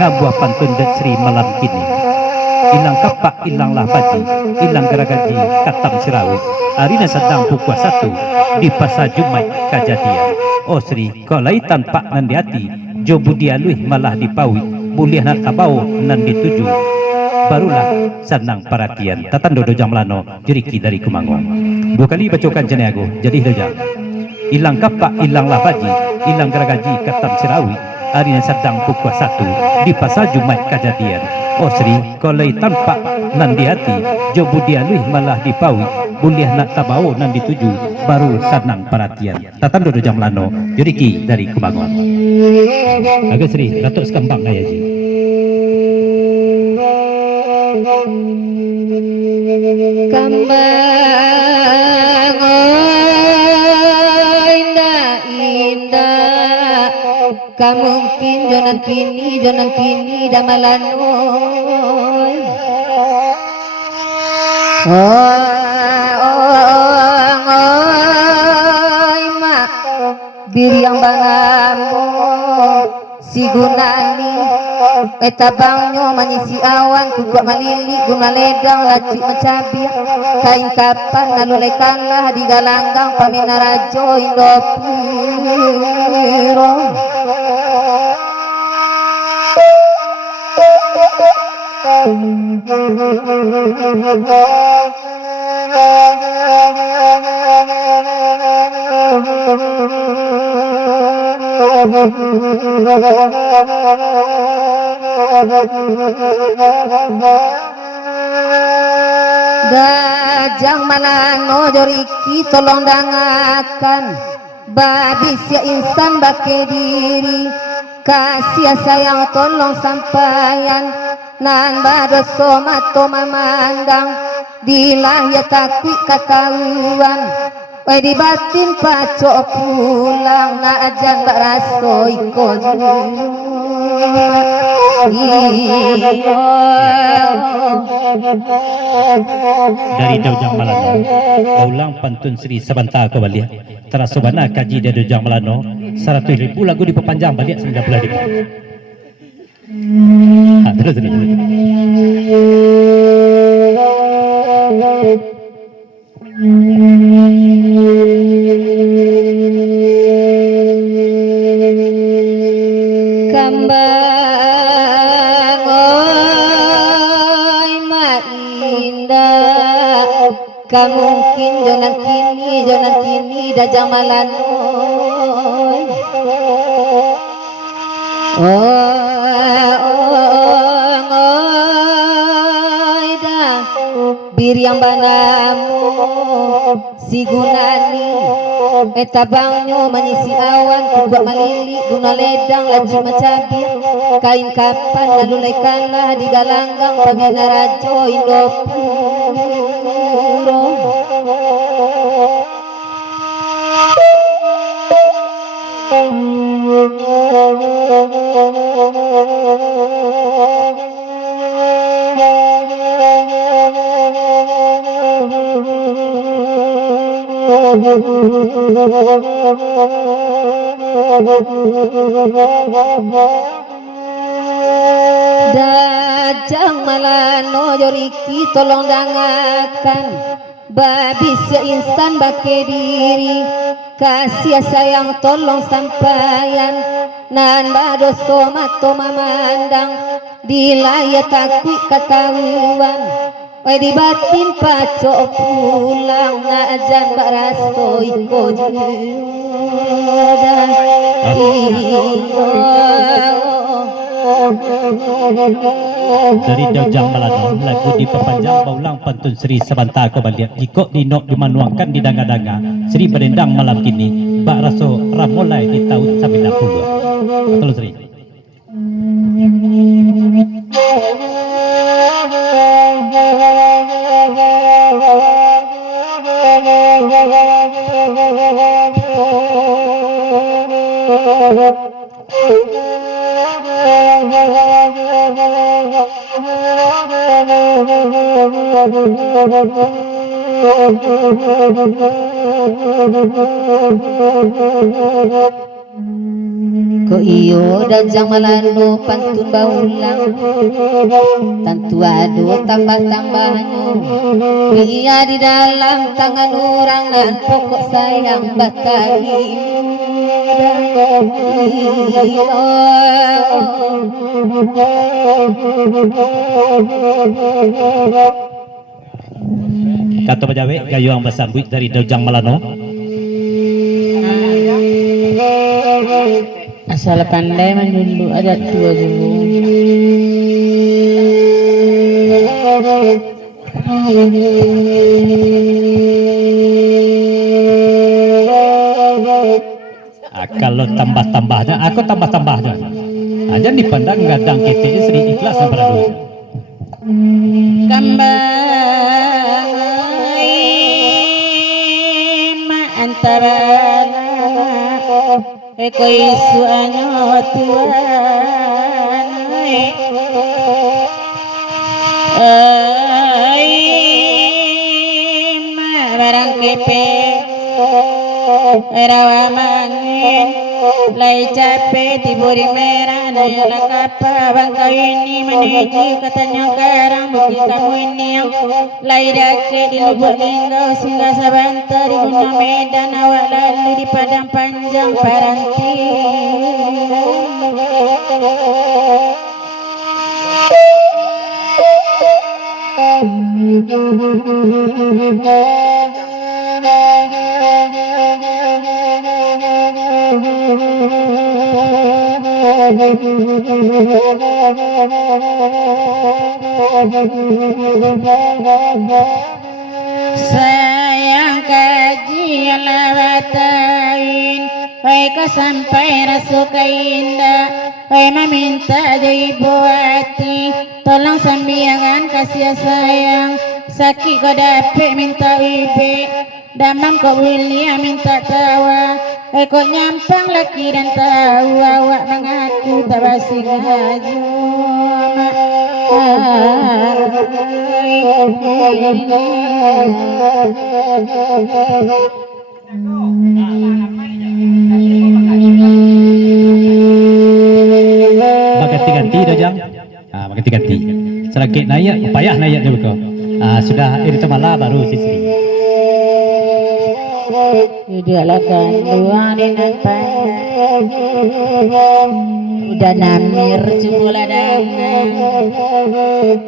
ngabuah pantun Sri malam kini. Ilang kapak, ilang lahaji, ilang geragaji, katam sirawi. Arina sedang pukul 1 di pasar Jumat kejadian. Oh Sri, kolai tanpa nan di hati, jo budi aluih malah dipawi, buliah nak tabau nan dituju. Barulah senang perhatian. Tatan dodo jam lano, jeriki dari Kumangong. 2 kali bacokan jeneago, jadi dojang. Ilang kapak, ilang lahaji, ilang geragaji, katam sirawi. Arina sedang pukul 1 di pasar Jumat kejadian. Oh Sri, kolai tanpa nan di hati, jo budi aluih malah dipawi, buliah nak tabau nan dituju, baru senang perhatian. Tatan dodo jam lano, jeriki dari Kumangong. Agak Sri, Datuk Sekembang kaya ji. Kembang indah indah, kamungkin jonan kini damalan mak diri yang banamu si gunani etabangnya manyisi awan kukuak malili guna ledang lacik mencabir kain kapan nalulai kalah di galanggang pamina rajo indopiro Dajang manano joriki tolong dangakan babi sia insan bake diri kasih sayang tolong sampaian nan badoso mato mamandang dilah ya takwi katahuan di batin pacok pulang na ajan bak raso iko dari Dojang Malano, ulang pantun Sri sebentar ke balik. Terasa bana kaji dari Dojang Malano, 100,000 lagu diperpanjang balik 90,000. Terus. Kembang oi mak indah, kamungkin jonan kini dajang malan oi dah bir yang banamu si gunani etabangnya manyisi awan kubuat malili guna ledang laji mencabir kain kapan nalulai kalah di galanggang pamina rajo indopuro Dajang malano joriki tolong dangakan babi seinsan bake diri kasih sayang tolong sampaian nan badoso mato mamandang dilayat takwi katahuan di batin pacok pulang ngajan bak raso iko dari Dojang Malano, lagu diperpanjang baulang pantun Sri sebentar ke balik. Jika dinok dimanuangkan di danga-danga Sri berendang malam kini bak raso ramulai di tahun 90. Betul Sri. Ko iyo dajang malano pantun baulang tantu ado tambah-tambahnya iya di dalam tangan orang nan pokok sayang batari Kata Pajawe gayung bersambut dari Dojang Malano. Asal pandai menjundu ada tua dulu. Kalau tambah-tambahnya, aku tambah-tambahnya. Aja dipandang gadang kita Sri ikhlas sama dulu. Kambang ma antara eko isu anyo tuan ma barang kepe rawa mangin lai capek tiburi merah daya lakapa bangkau ini menuju katanya karang bukti kamu ini yang lai dake di lubuk linggau singgah sabanta di guna medan awak lalu di padang panjang paranti sayang kaji lawatain wai ka sampai rasuka indah wai meminta jadi buati tolong sambiangan kasih sayang sakit kau dapat minta ibe damam kau boleh minta tawa kau nyampang laki dan tahu awak mengaku tak basi ngaju Ganti-ganti Dojang. Ganti-ganti. Selagi naik, payah naik juga. Sudah itu malah baru Sri. Udahlah kan luang di nampak udah namir cumula dangan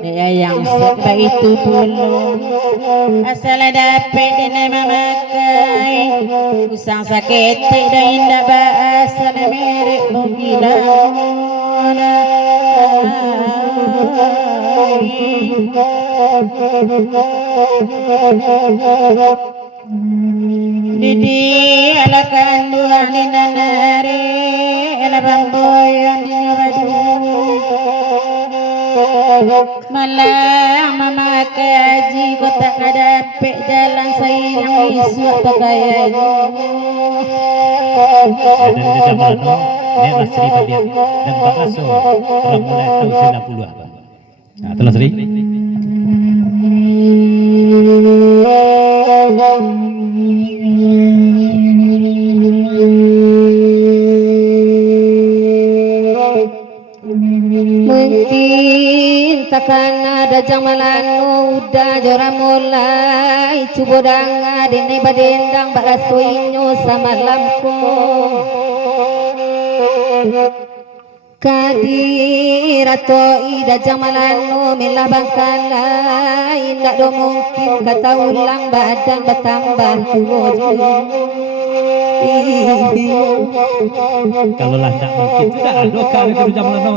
dia yang sebab itu dulu asal dapet dan memakai usang sakit dan indah bahasa merek menggila Didi ala kanduan di nanare ala bamboyan di nyobadu malang memakai haji kota kadapek jalan sayang isu atau kaya Dari Dojang Malano, Nek Sri Balian dan Bakaso telah mulai tahun 90-an. Telah Sri. mungkin takkan ada jamalano udah jora mulai cubodanga dene badendang barasuinyo sama lampu kadirato ida jamalano milabangkala indak do mungkin kata ulang badan bertambah tujuh Kalau lah tak mungkin tidak ada kalau ke Dojang Malano.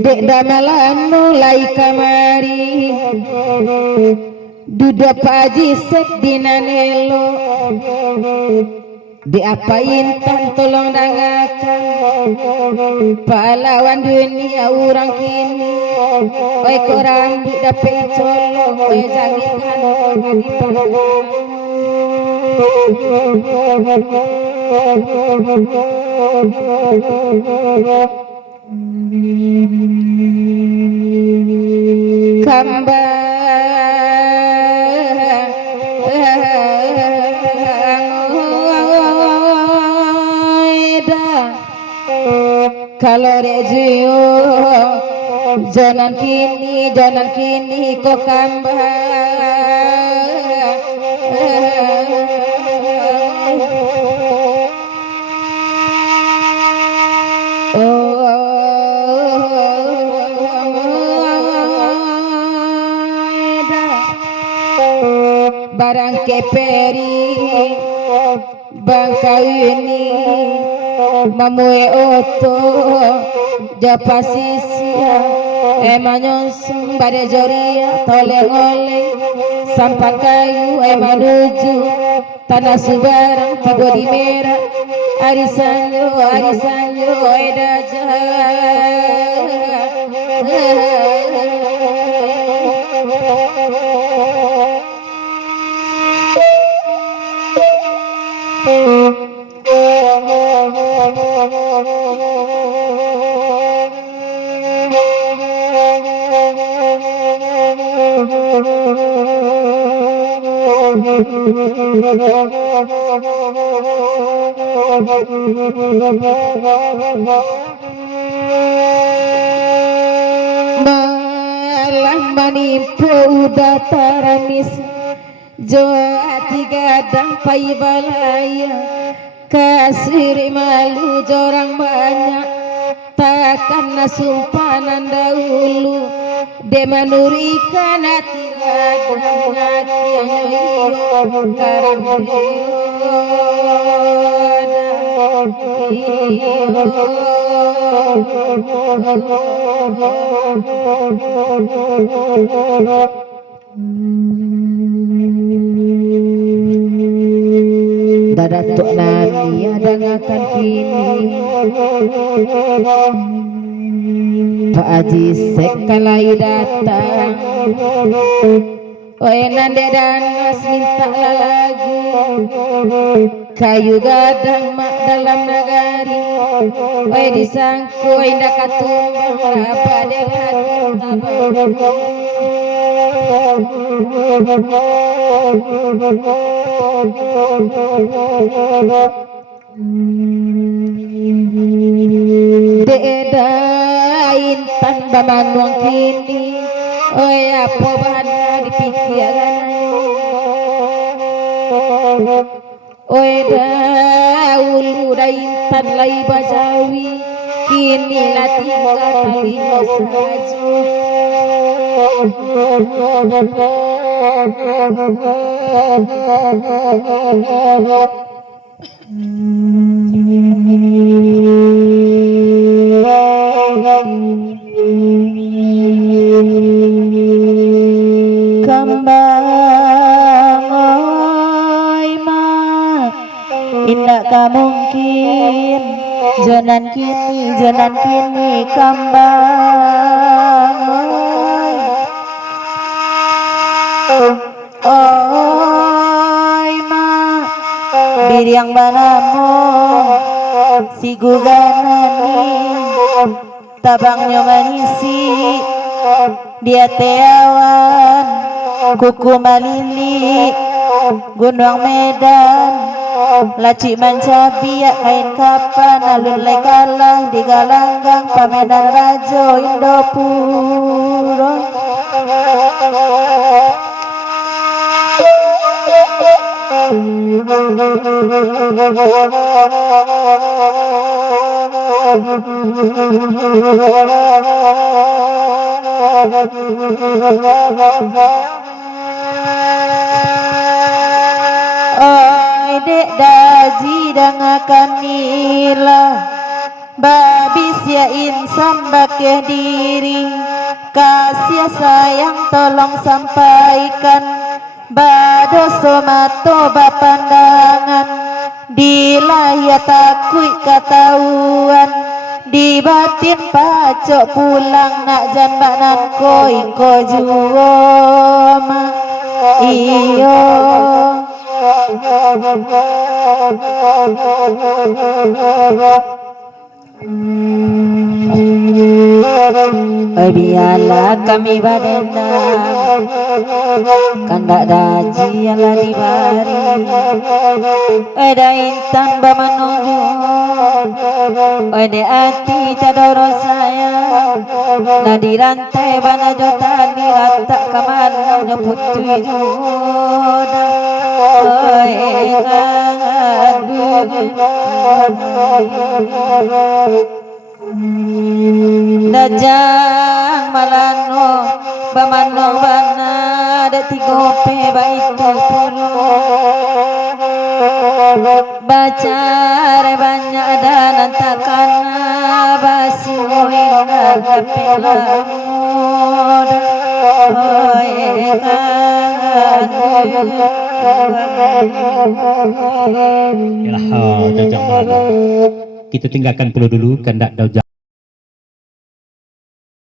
Dek damalan mulai kamari Duda paji sek dinanelo diapain tan tolong dangakan pahlawan dunia orang kini oi ko rambut dapet colong oi jangikan kalau rejio jonan kini kok barang keperi bangka ini mamue oto japasisia emanyonsung pada joria toleng-oleng sampan kayu emanuju tanah subarang tiba di merah arisanyo edaja malam manipu udah taramis jo hati gadang pai balaya kasir malu jorang banyak takkan nasumpanan dahulu de manurikan hati gadang hati yang karang Datuk nani ada ngakan kini Pak Haji sekalai datang oi nande dan mas minta lagu kayu gadang mak dalam nagari oi disangku indah katumbang apa delat Deda intan bamanuang kini oi apa bahana di pikiran oi daulu da intan lai bajawi kini lah tinggal kali saja kembang oi ma indah kamungkin jonan kini kembang oi ma biriang banamo si guganani tabangnya mengisi dia teawan kuku malili gunung medan laci mancabi kain kapan alun lekalah di galanggang pamenan rajo Indopuro oi dek daji dangakan nila babis ya insan bakeh diri kasih sayang tolong sampaikan badoso mato bapandangan Dilaya takut ketahuan di batin pacok pulang nak jambanan koi ko juoma iyo biarlah kami badenda kandak daji ala dibari ada intan bamanuju ada hati tadoro saya na dirantai bana jotani latak kamar nyeputui joda oi Dajang malano bamano bana de tigope baitu pulu bacar banyak dan antakana basi moina kapela Ilham Dajang Malano. Kita tinggalkan dulu kandak Dajang